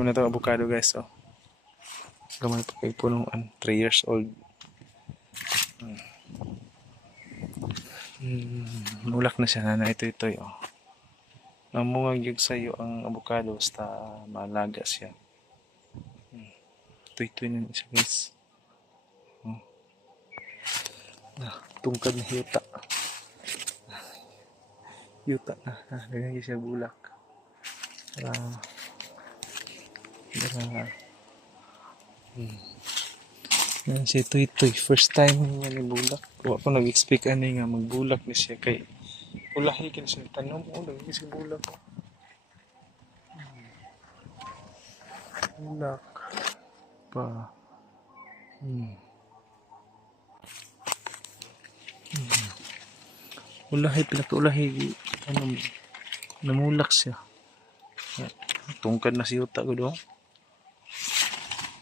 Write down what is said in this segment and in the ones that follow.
Muna ito avocado guys. Oh. Gamay pa kay punuan. 3 years old. Hmm. Mulak na siya na ito ito oh. Namungag yung sayo ang avocado basta malaga siya. Hmm. Ito ito na siya guys. Oh. Ah, tungkad na yuta. Yuta na. Ah, ganyan siya bulak. Ah. Para hmm. Yan si Toy Toy. First time niya ni bulak. Wa ko nag-expect ani nga magbulak ni siya kay ulahi kin siya tanom mo lagi si bulak. Bulak pa. Hmm. Hmm. Ulahi pinakaulahi ano namulak siya. Tungkad na si Uta ko doon.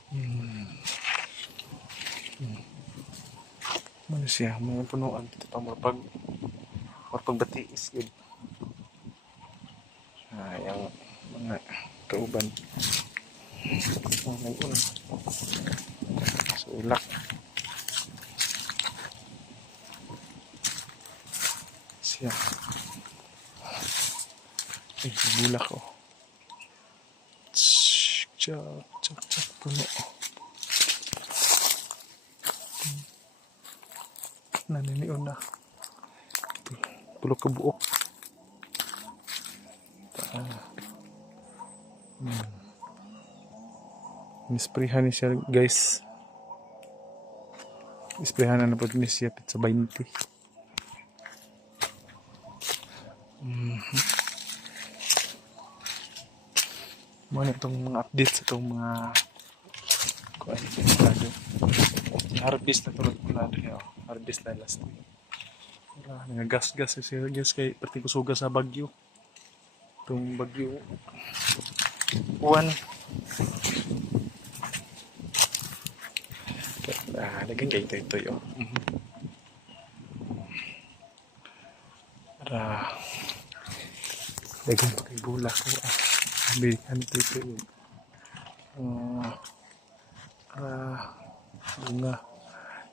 Hmm. Ano siya? Mga punuan dito pa pag pagbatiis yun. Sayang mga kauban. Mga un. Sulak. Siya. Ay, bulak ko. Tsak, tsak, tsak, puno. Naniniyon na. Pulo ka buok. Ah. Hmm. Nisprehan ni siya guys. Nisprehan na na po ni siya sa 20. Mhm. Muna itong mga updates sa itong mga kuan ito Harvest na tulad ko na oh. Harvest na last week. Wala, nagagas-gas siya guys kay pati kusuga sa bagyo. Itong bagyo. Uwan. Ah, lagyan kayo ito ito yun. Mhm. Para lagyan pa kay bulak ko ah. Amerikan ito ito. Ah, ah, bunga.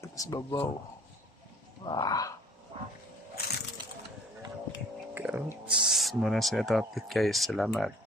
Tapos babaw. Ah. Guys, muna sa topic guys. Salamat.